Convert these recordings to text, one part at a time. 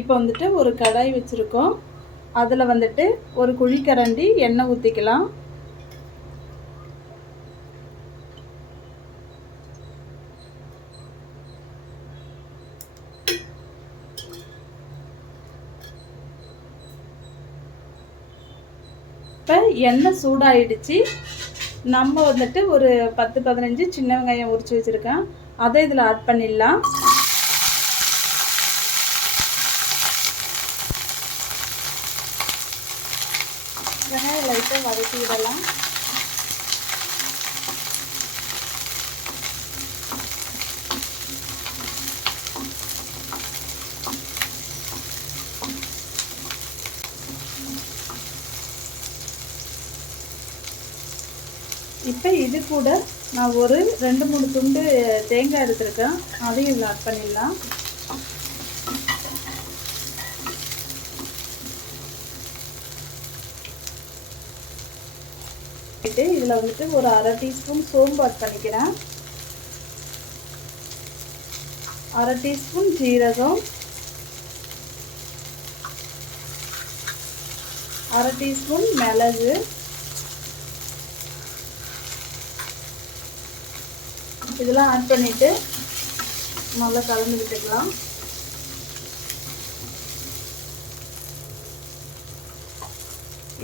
இப்போ வந்துட்டு ஒரு கடாய் வச்சுருக்கோம். அதில் வந்துட்டு ஒரு குழிக்கரண்டி எண்ணெய் ஊற்றிக்கலாம் இப்போ எண்ணெய் சூடாயிடுச்சு. நம்ம வந்துட்டு ஒரு பத்து பதினஞ்சு சின்ன வெங்காயம் உரிச்சு வச்சுருக்கேன். அதை இதில் ஆட் பண்ணிடலாம் வெங்காயம் லைட்டாக விடலாம் இப்போ இது கூட நான் ஒரு ரெண்டு மூணு துண்டு தேங்காய் எடுத்திருக்கேன். அதையும் இதில் ஆட் பண்ணிடலாம். இதில் வந்துட்டு ஒரு அரை டீஸ்பூன் சோம்பு ஆட் பண்ணிக்கிறேன். அரை டீஸ்பூன் ஜீரகம். அரை டீஸ்பூன் மிளகு. இதெல்லாம் ஆட் பண்ணிவிட்டு நல்லா கலந்து விட்டுக்கலாம்.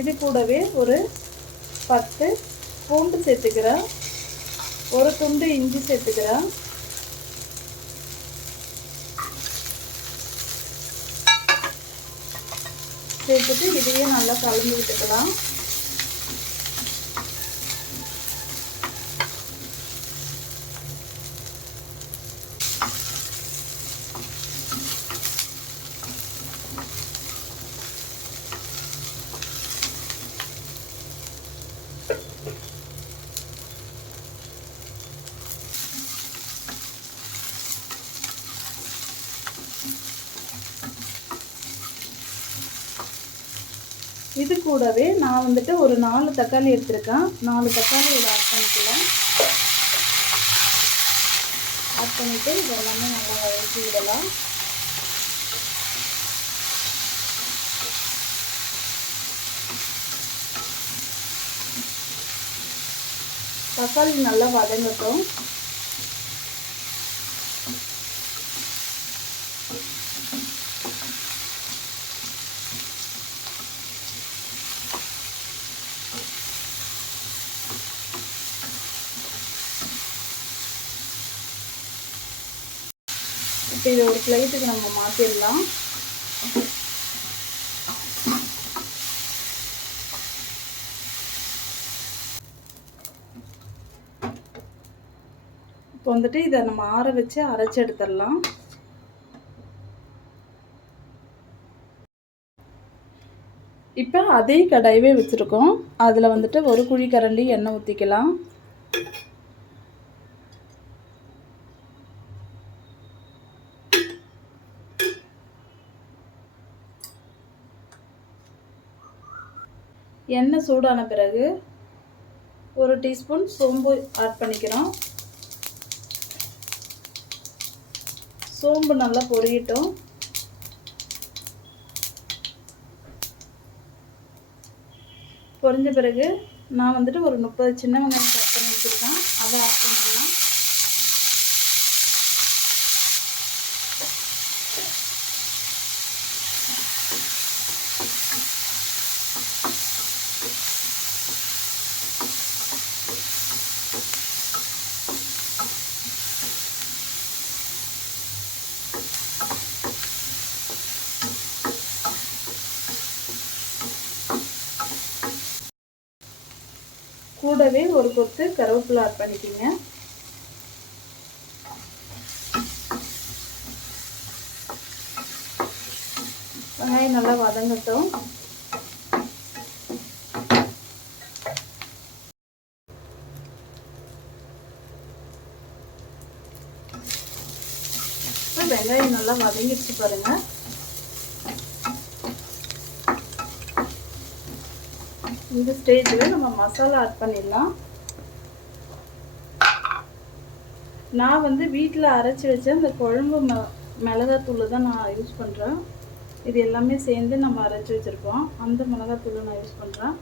இது கூடவே ஒரு பத்து. பூண்டு சேர்த்துக்கிறேன். ஒரு துண்டு இஞ்சி சேர்த்துக்கிறேன். சேர்த்துட்டு இதையே நல்லா கலந்து விட்டுக்கலாம். இது கூடவே நான் வந்துட்டு ஒரு நாலு தக்காளி எடுத்திருக்கேன். நாலு தக்காளி இதை ஆட் பண்ணிக்கலாம் ஆட் பண்ணிவிட்டு இது எல்லாமே நல்லா வதக்கி விடலாம். தக்காளி நல்லா வதங்கட்டும். இப்போ இதை ஒரு பிளேட்டுக்கு நம்ம மாற்றிடலாம் இப்போ வந்துட்டு இதை நம்ம ஆற வச்சு அரைச்சி எடுத்துடலாம். இப்போ அதே கடாயவே வச்சுருக்கோம். அதில் வந்துட்டு ஒரு குழி கரண்டி எண்ணெய் ஊற்றிக்கலாம் எண்ணெய் சூடான பிறகு ஒரு டீஸ்பூன் சோம்பு ஆட் பண்ணிக்கிறோம். சோம்பு நல்லா பொரியட்டும். பொரிஞ்ச பிறகு நான் வந்துட்டு ஒரு முப்பது சின்ன வெங்காயம் கட் பண்ணி வச்சுருக்கேன். அதை ஆட் பண்ணிக்கலாம். கூடவே ஒரு கொத்து கருவேப்பிலை ஆட் பண்ணிக்கிங்க. வெங்காயம் நல்லா வதங்கட்டும். வெங்காயம் நல்லா வதங்கிடுச்சு பாருங்க. இந்த ஸ்டேஜில் நம்ம மசாலா ஆட் பண்ணிடலாம். நான் வந்து வீட்டில் அரைச்சி வச்ச இந்த குழம்பு ம மிளகாத்தூள் தான் நான் யூஸ் பண்ணுறேன் இது எல்லாமே சேர்ந்து நம்ம அரைச்சி வச்சுருக்கோம். அந்த மிளகாத்தூளை நான் யூஸ் பண்ணுறேன்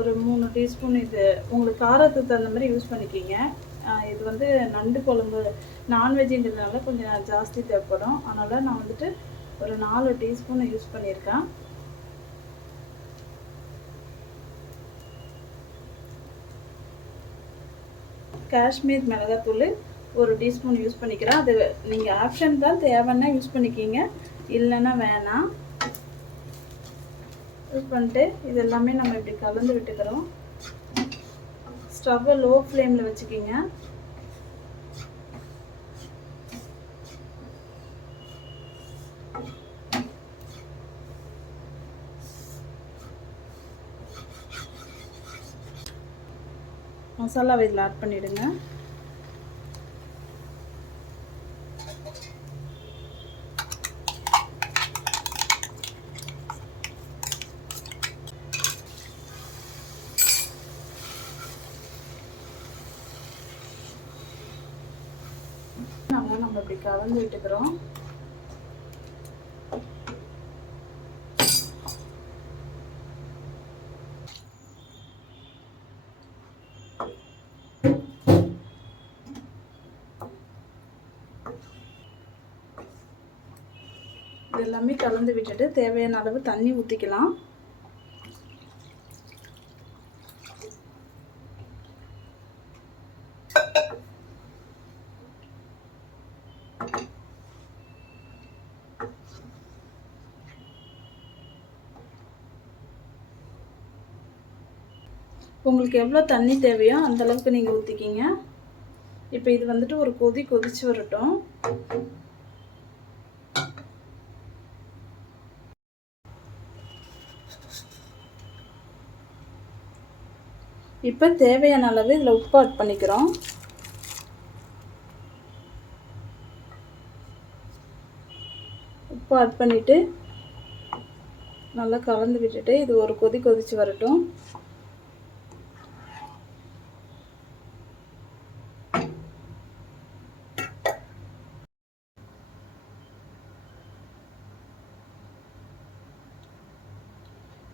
ஒரு மூணு டீஸ்பூன் இது உங்களுக்கு காரத்துக்கு தகுந்த மாதிரி யூஸ் பண்ணிக்கிங்க. இது வந்து நண்டு குழம்பு நான்வெஜ்ஜுங்கிறதுனால கொஞ்சம் ஜாஸ்தி தேவைப்படும். அதனால் நான் வந்துட்டு ஒரு நாலு டீஸ்பூன் யூஸ் பண்ணியிருக்கேன். காஷ்மீர் மிளகாத்தூள் ஒரு டீஸ்பூன் யூஸ் பண்ணிக்கிறேன். அது நீங்கள் ஆப்ஷன் தான் தேவைன்னா யூஸ் பண்ணிக்கிங்க. இல்லைன்னா வேணாம். யூஸ் பண்ணிட்டு இது எல்லாமே நம்ம இப்படி கலந்து விட்டுக்கிறோம். ஸ்டவ்வை லோ ஃப்ளேமில் வச்சுக்கிங்க. மசாலாவை இதில் ஆட் பண்ணிவிடுங்க நம்ம இப்படி கலந்து விட்டுக்கிறோம். இது எல்லாமே கலந்து விட்டுட்டு தேவையான அளவு தண்ணி ஊற்றிக்கலாம் உங்களுக்கு எவ்வளோ தண்ணி தேவையோ அந்த அளவுக்கு நீங்கள் ஊற்றிக்கிங்க இப்போ இது வந்துட்டு ஒரு கொதி கொதிச்சு வரட்டும். இப்போ தேவையான அளவு இதில் உப்பு ஆட் பண்ணிக்கிறோம். உப்பு ஆட் பண்ணிவிட்டு நல்லா கலந்து விட்டுட்டு இது ஒரு கொதி கொதிச்சு வரட்டும்.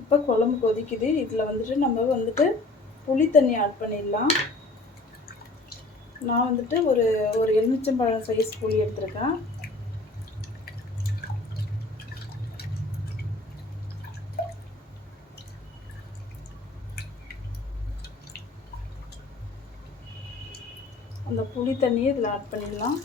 இப்போ குழம்பு கொதிக்குது. இதில் வந்துட்டு நம்ம வந்துட்டு புளி தண்ணி ஆட் பண்ணிடலாம். நான் வந்துட்டு ஒரு ஒரு எலுமிச்சம்பழம் சைஸ் புளி எடுத்திருக்கேன். அந்த புளி தண்ணியை இதில் ஆட் பண்ணிடலாம்.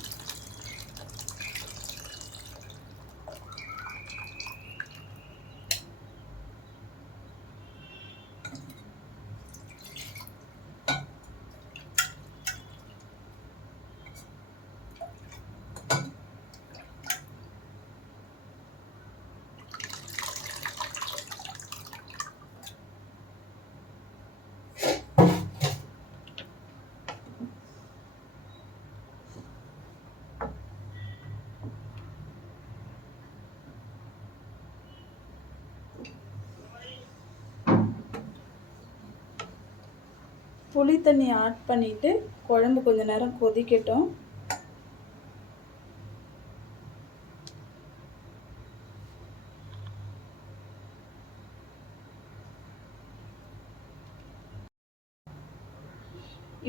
புளி தண்ணி ஆட் பண்ணிவிட்டு குழம்பு கொஞ்ச நேரம் கொதிக்கட்டும்.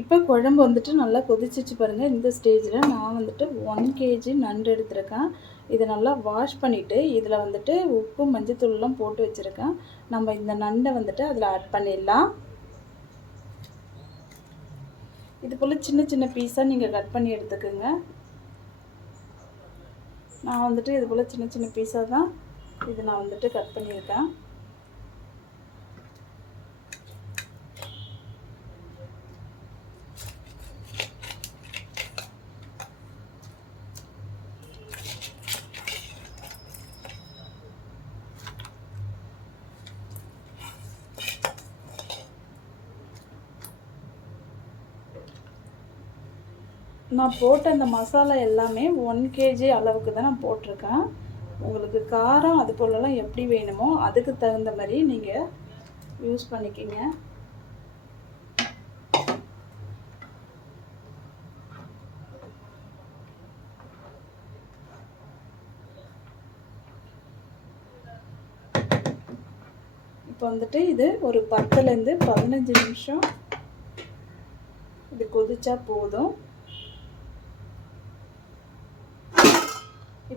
இப்போ குழம்பு வந்துட்டு நல்லா கொதிச்சிச்சு பாருங்கள் இந்த ஸ்டேஜில் நான் வந்துட்டு ஒன் கேஜி நண்டு எடுத்திருக்கேன். இதை நல்லா வாஷ் பண்ணிவிட்டு இதில் வந்துட்டு உப்பு மஞ்சத்தூள்லாம் போட்டு வச்சுருக்கேன். நம்ம இந்த நண்டை வந்துட்டு அதில் ஆட் பண்ணிடலாம். இது போல் சின்ன சின்ன பீஸாக நீங்கள் கட் பண்ணி எடுத்துக்கோங்க. நான் வந்துட்டு இது போல் சின்ன சின்ன பீஸாக தான் இது நான் வந்துட்டு கட் பண்ணியிருக்கேன். நான் போட்ட அந்த மசாலா எல்லாமே ஒன் கேஜி அளவுக்கு தான் நான் போட்டிருக்கேன். உங்களுக்கு காரம் அது போலலாம் எப்படி வேணுமோ அதுக்கு தகுந்த மாதிரி நீங்கள் யூஸ் பண்ணிக்கிங்க. இப்போ வந்துட்டு இது ஒரு பத்துலேருந்து பதினஞ்சு நிமிஷம். இது கொதிச்சா போதும்.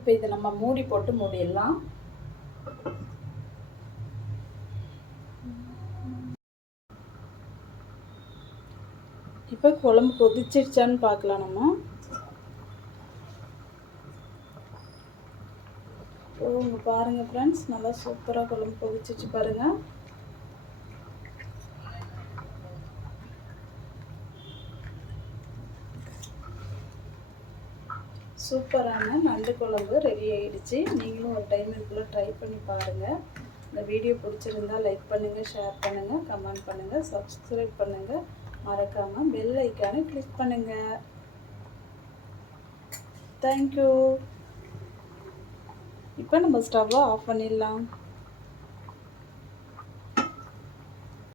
இப்போ இதை நம்ம மூடி போட்டு மூடிடலாம். இப்போ குழம்பு கொதிச்சிருச்சான்னு பார்க்கலாம் நம்ம. ஓ இங்கே பாருங்கள் ஃப்ரெண்ட்ஸ் நல்லா சூப்பராக குழம்பு கொதிச்சிச்சு பாருங்கள் சூப்பரான நண்டு குழம்பு ரெடி ஆகிடுச்சு நீங்களும் ஒரு டைம் இதுக்குள்ளே ட்ரை பண்ணி பாருங்கள் இந்த வீடியோ பிடிச்சிருந்தா லைக் பண்ணுங்கள் ஷேர் பண்ணுங்கள் கமெண்ட் பண்ணுங்கள் சப்ஸ்கிரைப் பண்ணுங்கள் மறக்காமல் பெல் ஐக்கானை கிளிக் பண்ணுங்கள் தேங்க்யூ இப்போ நம்ம ஸ்டவ்வை ஆஃப் பண்ணிடலாம்.